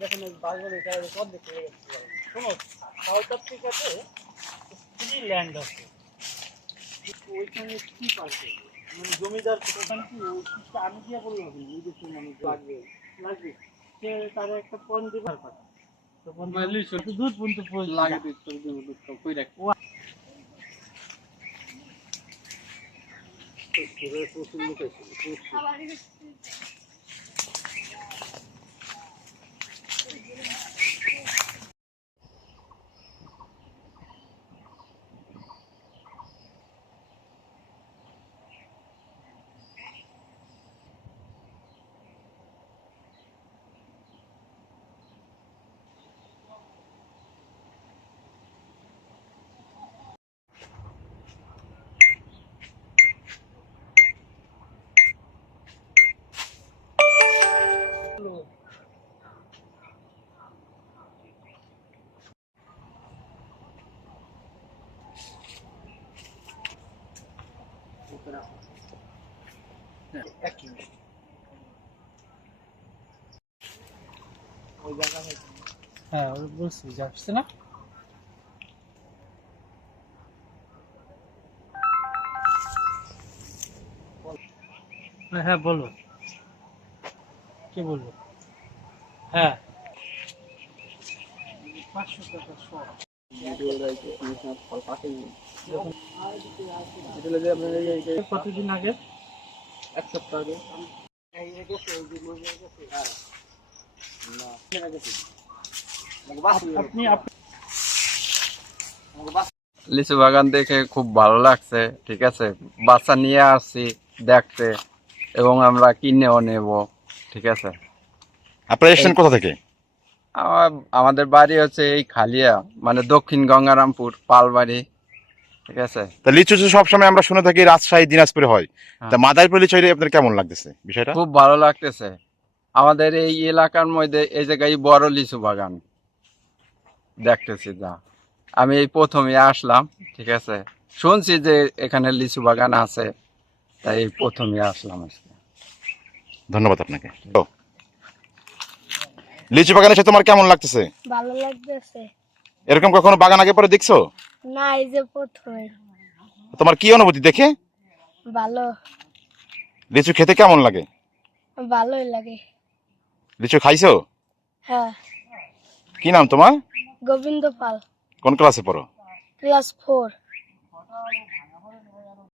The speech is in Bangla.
দেখেন বাসগুলো এটা সব দেখতে শোনো সাউথ আফ্রিকাতে ফ্রি ল্যান্ড আছে ওইখানে কি পাচ্ছে মানে জমিদার ওখানে কি ওই চিজটা আমি দিয়ে বললাম ওই দেশে মানুষ লাগবে লাগবে সে তার একটা পণ দিবার কথা তো পণ দুধ পর্যন্ত লাগে দুধ কই রাখ প্রচুর লোক আছে হ্যাঁ বলছি যে আসছে না হ্যাঁ বলো কি বলবো হ্যাঁ 500 টাকা কতদিন আগে এক সপ্তাহ আগে লিচু বাগান দেখে খুব ভালো লাগছে, ঠিক আছে। বাচ্চা নিয়ে আসছি দেখতে এবং আমরা কিনেও নেব, ঠিক আছে। আপনারা এসেছেন কোথা থেকে? আমাদের বাড়ি হচ্ছে এই খালিয়া, মানে দক্ষিণ গঙ্গারামপুর পালবাড়ি, ঠিক আছে। তা লিচু সবসময় আমরা শুনে থাকি রাজশাহী দিনাজপুরে হয়, তা মাদারীপুর লিচু আপনার কেমন লাগতেছে বিষয়টা? খুব ভালো লাগতেছে। আমাদের এই এলাকার মধ্যে এই জায়গায় বড় লিচু বাগান দেখতেছি। যা আমি এই প্রথমে আসলাম, ঠিক আছে। শুনছি যে এখানে লিচু বাগান আছে, তাই এই প্রথমে আসলাম আজকে। ধন্যবাদ আপনাকে। লিচু বাগান এসে তোমার কেমন লাগতেছে? ভালো লাগতেছে। এরকম কখনো বাগান আগে পরে দেখছো? না, এই যে প্রথমে। তোমার কি অনুভূতি দেখে? ভালো। লিচু খেতে কেমন লাগে? ভালোই লাগে। লিচু খাইছো? হ্যাঁ। কি নাম তোমার? গোবিন্দ পাল। কোন ক্লাসে পড়ো? ক্লাস 4।